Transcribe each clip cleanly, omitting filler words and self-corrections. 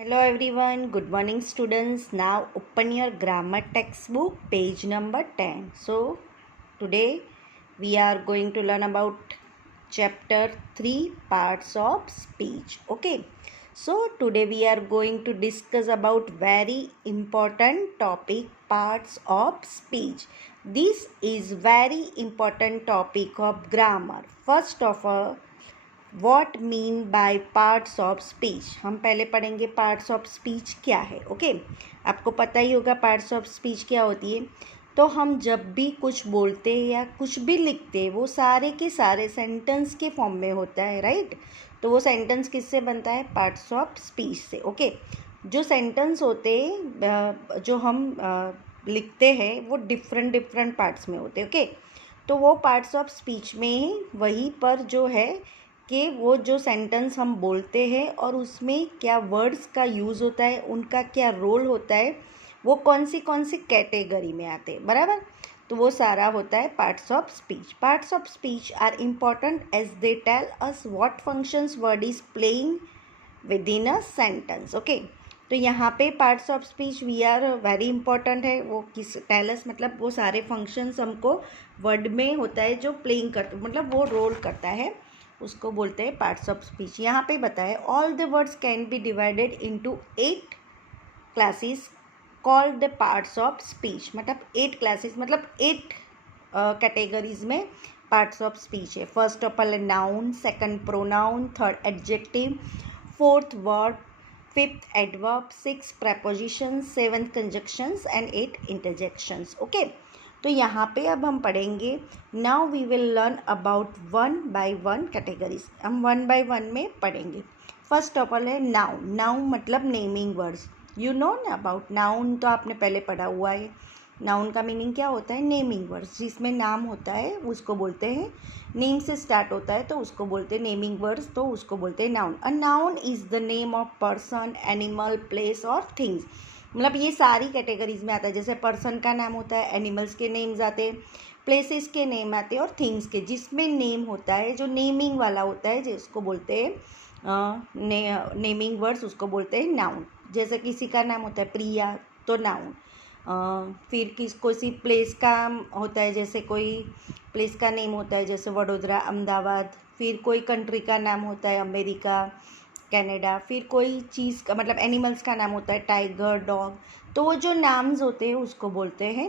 Hello everyone, good morning students. Now open your grammar textbook, page number 10. So today we are going to learn about chapter 3, parts of speech. Okay. So today we are going to discuss about very important topic, parts of speech. This is very important topic of grammar. First of all, what mean by parts of speech. हम पहले पढ़ेंगे parts of speech क्या है. Okay आपको पता ही होगा parts of speech क्या होती है. तो हम जब भी कुछ बोलते हैं या कुछ भी लिखते हैं वो सारे के सारे सेंटेंस के फॉर्म में होता है, राइट. तो वो सेंटेंस किससे बनता है? पार्ट्स ऑफ स्पीच से. ओके जो सेंटेंस होते हैं जो हम लिखते हैं वो डिफरेंट पार्ट्स में होते हैं. ओके तो वो पार्ट्स ऑफ स्पीच में ही वहीं पर जो है कि वो जो सेंटेंस हम बोलते हैं और उसमें क्या वर्ड्स का यूज़ होता है, उनका क्या रोल होता है, वो कौन सी कैटेगरी में आते हैं, बराबर. तो वो सारा होता है parts of speech. Parts of speech are important as they tell us what functions word is playing within a sentence. Okay तो यहाँ पे parts of speech we are very important है. वो किस टेलस मतलब वो सारे फंक्शंस हमको वर्ड में होता है जो प्लेइंग करता मतलब वो रोल करता है, उसको बोलते हैं पार्ट्स ऑफ स्पीच. यहाँ पे बताए all the words can be divided into 8 classes called the parts of speech. मतलब 8 क्लासेस मतलब 8 कैटेगरीज में पार्ट्स ऑफ स्पीच है. First of all noun, second pronoun, third adjective, fourth verb, fifth adverb, six prepositions, seventh conjunctions and 8 interjections. Okay तो यहाँ पे अब हम पढ़ेंगे. Now we will learn about one by one categories. हम one by one में पढ़ेंगे. First of all है नाउन. नाउन मतलब नेमिंग वर्ड्स. यू नो ना अबाउट नाउन, तो आपने पहले पढ़ा हुआ है. नाउन का मीनिंग क्या होता है? Naming words. जिसमें नाम होता है उसको बोलते हैं, नेम से स्टार्ट होता है तो उसको बोलते हैं नेमिंग वर्ड्स, तो उसको बोलते हैं noun. A noun is the name of person, animal, place और थिंग्स. मतलब ये सारी कैटेगरीज में आता है. जैसे पर्सन का नाम होता है, एनिमल्स के नेम्स आते हैं, प्लेसेस के नेम आते हैं और थिंग्स के. जिसमें नेम होता है जो नेमिंग वाला होता है जिसको बोलते हैं नेमिंग वर्ड्स, उसको बोलते हैं नाउन. जैसे किसी का नाम होता है प्रिया तो नाउन. फिर किसी प्लेस का होता है, जैसे कोई प्लेस का नेम होता है जैसे वडोदरा, अहमदाबाद. फिर कोई कंट्री का नाम होता है अमेरिका, कनाडा. फिर कोई चीज़ का मतलब एनिमल्स का नाम होता है टाइगर, डॉग. तो वो जो नाम्स होते हैं उसको बोलते हैं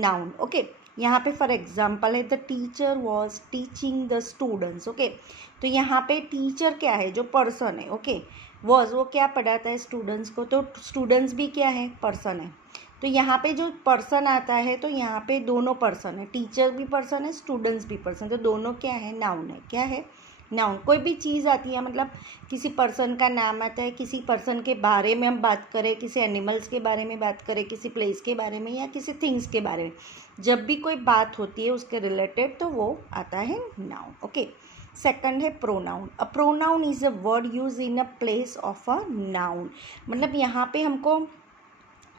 नाउन. ओके यहाँ पे फॉर एग्जांपल है the teacher was teaching the students. Okay तो यहाँ पे टीचर क्या है? जो पर्सन है. ओके वाज वो क्या पढ़ाता है? स्टूडेंट्स को. तो स्टूडेंट्स भी क्या है? पर्सन है. तो यहाँ पे जो पर्सन आता है तो यहाँ पे दोनों पर्सन है, टीचर भी पर्सन है, स्टूडेंट्स भी पर्सन. तो दोनों क्या है? नाउन है. क्या है? नाउन. कोई भी चीज़ आती है मतलब किसी पर्सन का नाम आता है, किसी पर्सन के बारे में हम बात करें, किसी एनिमल्स के बारे में बात करें, किसी प्लेस के बारे में या किसी थिंग्स के बारे में, जब भी कोई बात होती है उसके रिलेटेड तो वो आता है नाउन. ओके सेकंड है pronoun. A pronoun is a word use in a place of a noun. मतलब यहाँ पे हमको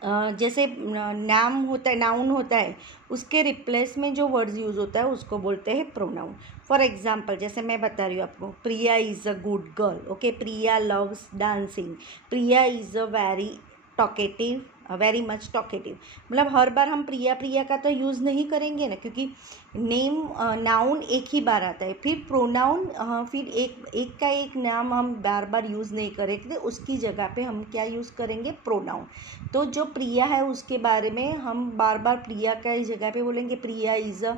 जैसे नाम होता है, नाउन होता है, उसके रिप्लेस में जो वर्ड्स यूज़ होता है उसको बोलते हैं प्रोनाउन. फॉर एग्जांपल जैसे मैं बता रही हूँ आपको, Priya is a good girl. Okay Priya loves dancing. Priya is a very talkative, very much talkative. मतलब हर बार हम प्रिया प्रिया का तो यूज़ नहीं करेंगे ना, क्योंकि नेम नाउन एक ही बार आता है. फिर प्रोनाउन फिर एक का एक नाम हम बार बार यूज़ नहीं करेंगे, उसकी जगह पे हम क्या यूज़ करेंगे? प्रोनाउन. तो जो प्रिया है उसके बारे में हम बार बार प्रिया का इस जगह पे बोलेंगे Priya is a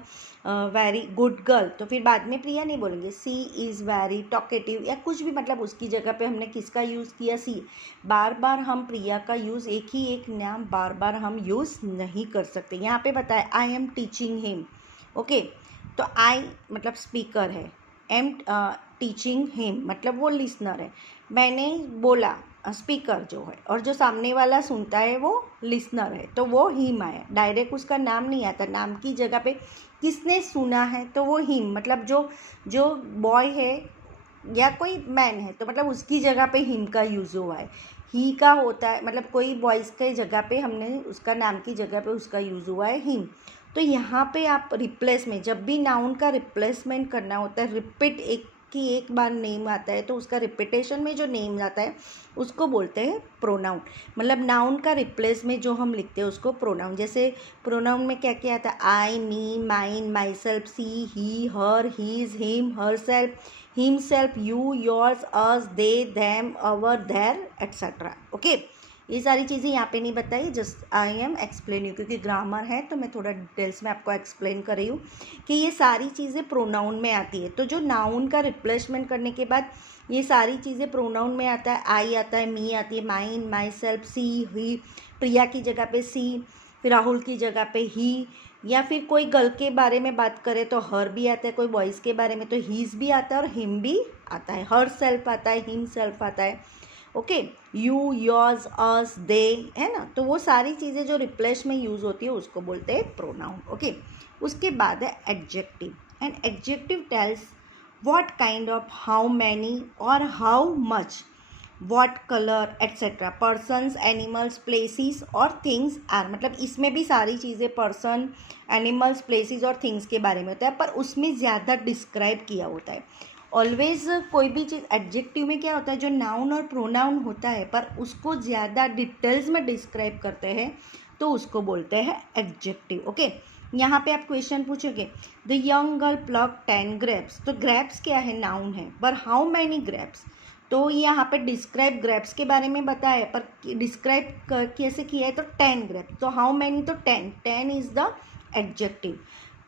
very good girl. तो फिर बाद में प्रिया नहीं बोलेंगे, सी इज़ वेरी टॉकेटिव या कुछ भी. मतलब उसकी जगह पे हमने किसका यूज़ किया? सी. बार बार हम प्रिया का यूज़ एक नाम बार बार हम यूज़ नहीं कर सकते. यहाँ पे बताए I am teaching him. Okay तो आई मतलब स्पीकर है, एम टीचिंग हिम मतलब वो लिसनर है. मैंने बोला स्पीकर जो है, और जो सामने वाला सुनता है वो लिसनर है, तो वो हिम आया. डायरेक्ट उसका नाम नहीं आता. नाम की जगह पे किसने सुना है तो वो हिम. मतलब जो बॉय है या कोई मैन है तो मतलब उसकी जगह पे हिम का यूज़ हुआ है. ही का होता है मतलब कोई बॉयज़ के जगह पे हमने उसका नाम की जगह पे उसका यूज़ हुआ है हिम. तो यहाँ पे आप रिप्लेस में जब भी नाउन का रिप्लेसमेंट करना होता है, रिपीट एक कि एक बार नेम आता है तो उसका रिपीटेशन में जो नेम आता है उसको बोलते हैं प्रोनाउन। मतलब नाउन का रिप्लेस में जो हम लिखते हैं उसको प्रोनाउन। जैसे प्रोनाउन में क्या क्या आता है, I, me, mine, myself, she, he, her, his, him, herself, himself, you, yours, us, they, them, our, their, etcetera. Okay, ये सारी चीज़ें यहाँ पे नहीं बताई, just I am explain you, क्योंकि ग्रामर है तो मैं थोड़ा डिटेल्स में आपको एक्सप्लेन कर रही हूँ कि ये सारी चीज़ें प्रोनाउन में आती है। तो जो नाउन का रिप्लेसमेंट करने के बाद ये सारी चीज़ें प्रोनाउन में आता है, आई आता है, मी आती है, माइन, माई सेल्फ, सी, ही, प्रिया की जगह पे सी, फिर राहुल की जगह पे ही, या फिर कोई गर्ल के बारे में बात करें तो हर भी आता है, कोई बॉयज़ के बारे में तो हीज भी आता है और हिम भी आता है, हर सेल्फ आता है, हिम सेल्फ आता है। ओके, यू, योर्स, अस, दे, है ना। तो वो सारी चीज़ें जो रिप्लेस में यूज़ होती है उसको बोलते हैं प्रोनाउन। ओके, उसके बाद है adjective. And adjective tells what kind of, how many और how much, what colour etcetera, persons, animals, places और थिंग्स आर। मतलब इसमें भी सारी चीज़ें पर्सन, एनिमल्स, प्लेसेस और थिंग्स के बारे में होता है, पर उसमें ज़्यादा डिस्क्राइब किया होता है। ऑलवेज कोई भी चीज़ एडजेक्टिव में क्या होता है, जो नाउन और प्रोनाउन होता है पर उसको ज़्यादा डिटेल्स में डिस्क्राइब करते हैं तो उसको बोलते हैं एडजेक्टिव। ओके, यहाँ पे आप क्वेश्चन पूछोगे, the young girl pluck 10 grapes. तो ग्रेप्स क्या है, नाउन है, पर हाउ मैनी ग्रेप्स, तो यहाँ पे डिस्क्राइब ग्रेप्स के बारे में बताया पर डिस्क्राइब कैसे किया है, तो 10 ग्रेप्स। तो हाउ मैनी, तो 10 is the adjective.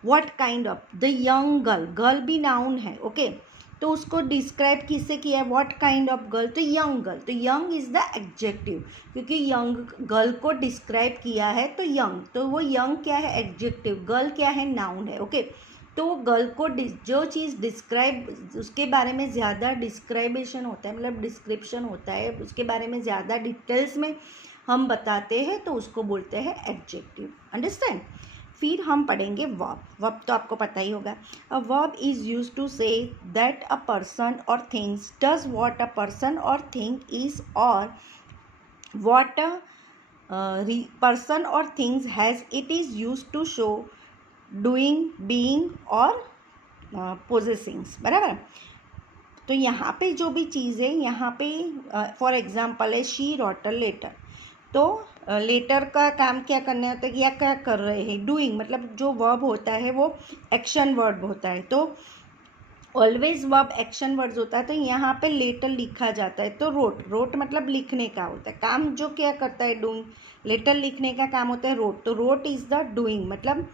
What kind of, the young girl, girl भी नाउन है। ओके, तो उसको डिस्क्राइब किससे किया है, व्हाट काइंड ऑफ गर्ल, तो यंग गर्ल। तो यंग इज द एडजेक्टिव, क्योंकि यंग गर्ल को डिस्क्राइब किया है तो यंग, तो वो यंग क्या है, एडजेक्टिव, गर्ल क्या है, नाउन है। ओके, तो गर्ल को जो चीज़ डिस्क्राइब, उसके बारे में ज़्यादा डिस्क्राइबेशन होता है, मतलब डिस्क्रिप्शन होता है, उसके बारे में ज़्यादा डिटेल्स में हम बताते हैं तो उसको बोलते हैं एडजेक्टिव। अंडरस्टैंड। फिर हम पढ़ेंगे वर्ब। वर्ब तो आपको पता ही होगा। A verb is use to say that a person और things does what a person और थिंग इज, और व्हाट अ पर्सन और things has. It is use to show doing, being और पोजेसिंग्स। बराबर। तो यहाँ पे जो भी चीज़ें, यहाँ पे फॉर एग्जाम्पल है, शी रॉट अ लेटर। तो लेटर का काम क्या करना होता है, या क्या कर रहे हैं, डूइंग, मतलब जो वर्ब होता है वो एक्शन वर्ब होता है। तो ऑलवेज वर्ब एक्शन वर्ड्स होता है। तो यहाँ पे लेटर लिखा जाता है, तो रोट मतलब लिखने का होता है काम, जो क्या करता है, डूइंग। लेटर लिखने का काम होता है रोट, तो रोट इज़ द डूइंग। मतलब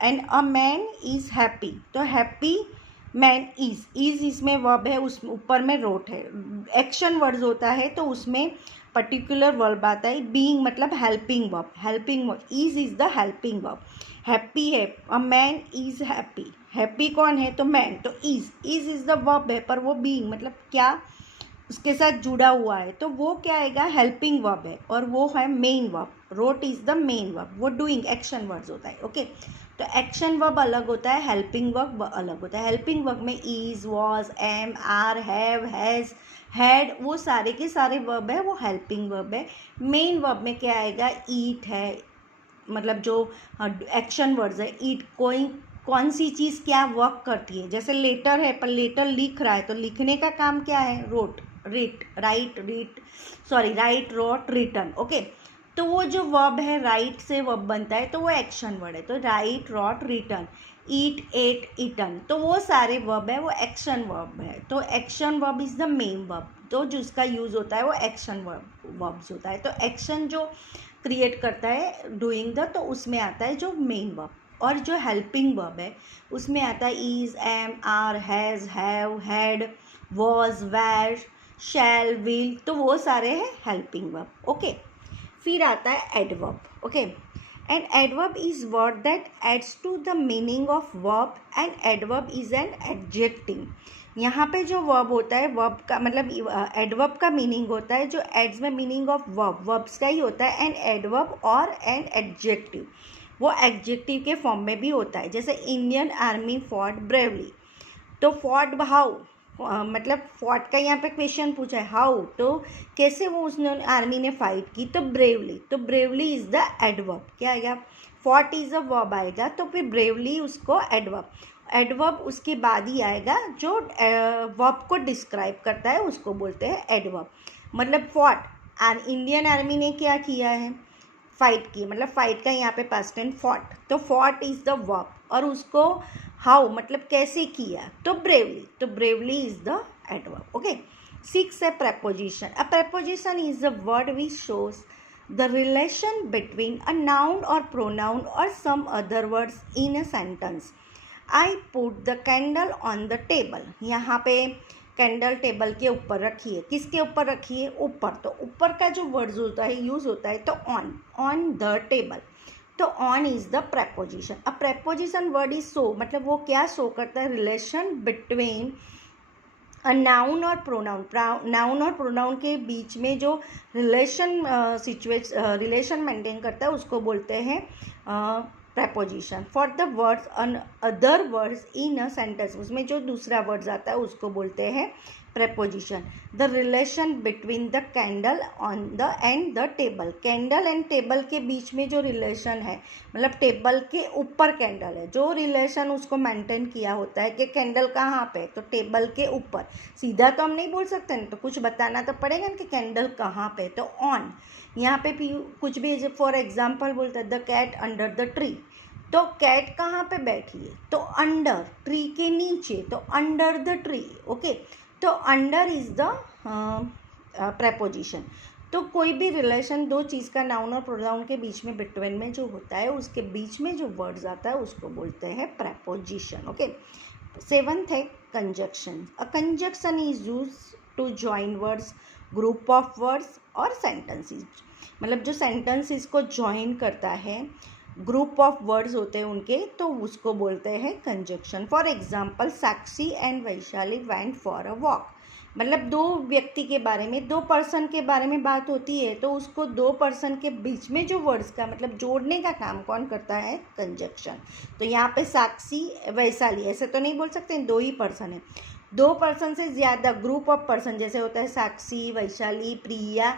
and a man is happy, तो हैप्पी मैन इज़ इसमें वर्ब है, उस ऊपर में रोट है। एक्शन वर्ड्स होता है तो उसमें पर्टिकुलर वर्ब आता है। बीइंग मतलब helping verb, helping verb, is the helping verb. Happy है, a man is happy, happy कौन है, तो मैन, तो इज़ द वर्ब है, पर वो बीइंग मतलब क्या उसके साथ जुड़ा हुआ है, तो वो क्या आएगा, हेल्पिंग वर्ब है, और वो है main verb. Wrote is the main verb, वो डूइंग एक्शन वर्ड्स होता है। ओके, तो एक्शन वर्ब अलग होता है, हेल्पिंग वर्ब अलग होता है। हेल्पिंग वर्ब में is, was, am, are, have, has, had, वो सारे के सारे वर्ब है, वो हेल्पिंग वर्ब है। मेन वर्ब में क्या आएगा, ईट है, मतलब जो एक्शन वर्ड्स है, ईट, कोई कौन सी चीज़ क्या वर्क करती है। जैसे लेटर है, पर लेटर लिख रहा है, तो लिखने का काम क्या है, wrote, write, wrote, written. Okay, तो वो जो वर्ब है, राइट से वर्ब बनता है, तो वो एक्शन वर्ड है। तो राइट, रॉट, रिटन, ईट, एट, ईटन, तो वो सारे वर्ब है, वो एक्शन वर्ब है। तो action verb is the main verb, तो जिसका यूज़ होता है वो एक्शन वर्ब्स होता है। तो एक्शन जो क्रिएट करता है डूइंग द, तो उसमें आता है जो मेन वर्ब। और जो हेल्पिंग वर्ब है उसमें आता है is, am, are, has, have, had, was, were, shall, will, तो वो सारे हैं हेल्पिंग वर्ब। ओके, फिर आता है adverb. Okay, and adverb is word that adds to the meaning of verb, and adverb is an adjective. यहाँ पे जो वर्ब होता है, वर्ब का मतलब एडवर्ब का मीनिंग होता है जो एड्स में मीनिंग ऑफ वर्ब, वर्ब्स का ही होता है। एंड एडवर्ब और एन एडजेक्टिव, वो एडजेक्टिव के फॉर्म में भी होता है। जैसे इंडियन आर्मी फॉट ब्रेवली, तो फॉट हाउ, मतलब फॉट का यहाँ पे क्वेश्चन पूछा है हाउ, तो कैसे वो उसने आर्मी ने फाइट की, तो ब्रेवली, तो ब्रेवली इज़ द एडवर्ब। क्या आएगा, फॉट इज़ अ वर्ब आएगा, तो फिर ब्रेवली उसको एडवर्ब। एडवर्ब उसके बाद ही आएगा, जो वर्ब को डिस्क्राइब करता है उसको बोलते हैं एडवर्ब। मतलब फॉट, इंडियन आर्मी ने क्या किया है, फाइट की, मतलब फाइट का यहाँ पे पास्ट टेंस फॉट, तो फॉट इज द वर्ब। और उसको हाउ मतलब कैसे किया, तो ब्रेवली, तो bravely is the adverb. Okay, 6 है preposition. A preposition is a word which shows the relation between a noun or pronoun or some other words in a sentence. I put the candle on the table. यहाँ पे candle table के ऊपर रखी है, किसके ऊपर रखी है, ऊपर। तो ऊपर का जो वर्ड्स होता है यूज होता है तो ऑन द टेबल, तो on is the preposition. A preposition word is show, मतलब वो क्या शो करता है, रिलेशन बिटवीन नाउन और प्रोनाउन। नाउन और प्रोनाउन के बीच में जो रिलेशन मेंटेन करता है उसको बोलते हैं preposition. For the words other words in a sentence, उसमें जो दूसरा वर्ड्स आता है उसको बोलते हैं preposition. The relation between the candle on the end the table, candle and table के बीच में जो रिलेशन है, मतलब टेबल के ऊपर कैंडल है, जो रिलेशन उसको मेंटेन किया होता है कि कैंडल कहाँ पे, तो टेबल के ऊपर। सीधा तो हम नहीं बोल सकते ना, तो कुछ बताना तो पड़ेगा कि कैंडल कहाँ पे, तो ऑन। यहाँ पे भी कुछ भी, फॉर एग्जाम्पल बोलते हैं the cat under the tree, तो कैट कहाँ पे बैठी है, तो अंडर, ट्री के नीचे, तो अंडर द ट्री। ओके, तो अंडर इज द preposition. तो कोई भी रिलेशन दो चीज़ का, नाउन और प्रोनाउन के बीच में बिटवीन में जो होता है, उसके बीच में जो वर्ड्स आता है उसको बोलते हैं preposition. ओके, 7th है conjunction. A conjunction is use to join words, group of words और सेंटेंसेस, मतलब जो सेंटेंसेस को जॉइन करता है, ग्रुप ऑफ वर्ड्स होते हैं उनके, तो उसको बोलते हैं conjunction. For example, Sakshi and Vaishali went for a walk, मतलब दो व्यक्ति के बारे में, दो पर्सन के बारे में बात होती है, तो उसको दो पर्सन के बीच में जो वर्ड्स का मतलब जोड़ने का काम कौन करता है, कंजक्शन. तो यहाँ पे साक्षी वैशाली ऐसे तो नहीं बोल सकते, दो ही पर्सन है, दो पर्सन से ज़्यादा ग्रुप ऑफ पर्सन जैसे होता है साक्षी, वैशाली, प्रिया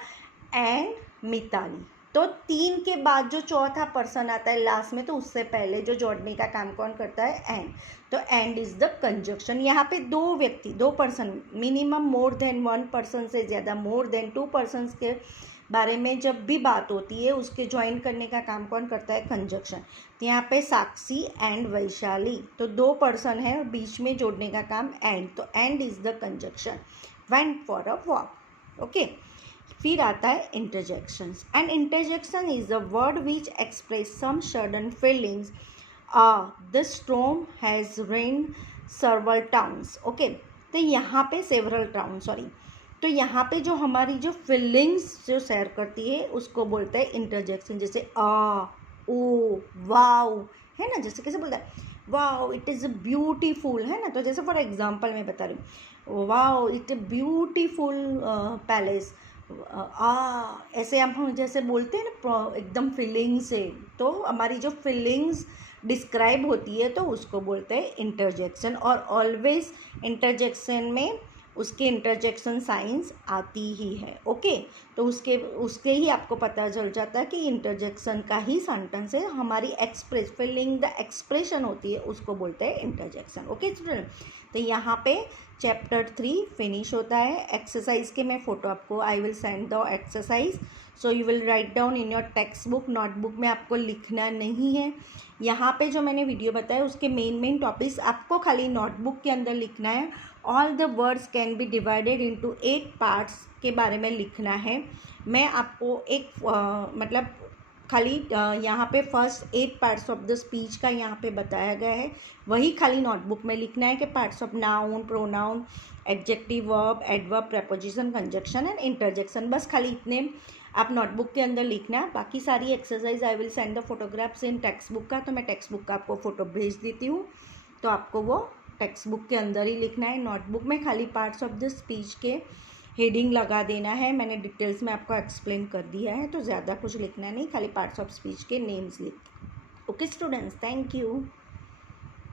एंड मिताली, तो 3 के बाद जो चौथा पर्सन आता है लास्ट में, तो उससे पहले जो जोड़ने का काम कौन करता है, एंड. तो एंड इज द कंजक्शन. यहाँ पे दो व्यक्ति, दो person, minimum more than 1 person से ज़्यादा मोर देन 2 पर्सन के बारे में जब भी बात होती है, उसके ज्वाइन करने का काम कौन करता है, कंजक्शन. तो यहाँ पे साक्षी एंड वैशाली, तो 2 पर्सन है और बीच में जोड़ने का काम एंड, तो and is the conjunction. Went for a walk. Okay, फिर आता है interjections. And interjection is a word which express some sudden feelings. The storm has rain several towns. Okay, तो यहाँ पे सेवरल टाउन, सॉरी, तो यहाँ पे जो हमारी जो फीलिंग्स जो शेयर करती है उसको बोलते हैं इंटरजेक्शन. जैसे ओ, वाओ, है ना, जैसे कैसे बोलता है, वाओ इट इज़ ब्यूटीफुल, है ना. तो जैसे फॉर एग्जांपल मैं बता रही हूँ, वाओ इट ब्यूटीफुल पैलेस, ऐसे हम जैसे बोलते हैं ना एकदम फीलिंग से, तो हमारी जो फीलिंग्स डिस्क्राइब होती है तो उसको बोलते हैं इंटरजेक्शन. और ऑलवेज इंटरजेक्शन में उसके इंटरजेक्शन साइंस आती ही है. ओके, तो उसके ही आपको पता चल जाता है कि इंटरजेक्शन का ही सेंटेंस है. हमारी फीलिंग द एक्सप्रेशन होती है उसको बोलते हैं इंटरजेक्शन. ओके स्टूडेंट, तो यहाँ पे चैप्टर 3 फिनिश होता है. एक्सरसाइज के मैं फ़ोटो आपको, I will send the exercise, so you will write down in your text book. Notebook में आपको लिखना नहीं है. यहाँ पे जो मैंने वीडियो बताया उसके मेन टॉपिक्स आपको खाली नोटबुक के अंदर लिखना है. All the words can be divided into 8 parts के बारे में लिखना है. मैं आपको एक मतलब खाली यहाँ पे first 8 parts of the speech का यहाँ पे बताया गया है, वही खाली नोटबुक में लिखना है कि parts of noun, pronoun, adjective, verb, adverb, preposition, conjunction and interjection, बस खाली इतने आप नोटबुक के अंदर लिखना है. बाकी सारी exercise I will send the photographs in text book का, तो मैं टेक्स्ट बुक का आपको फ़ोटो भेज देती हूँ, तो आपको वो टेक्स्ट बुक के अंदर ही लिखना है. नोटबुक में खाली पार्ट्स ऑफ द स्पीच के हेडिंग लगा देना है. मैंने डिटेल्स में आपको एक्सप्लेन कर दिया है, तो ज़्यादा कुछ लिखना नहीं, खाली पार्ट्स ऑफ स्पीच के नेम्स लिख. Okay students, thank you.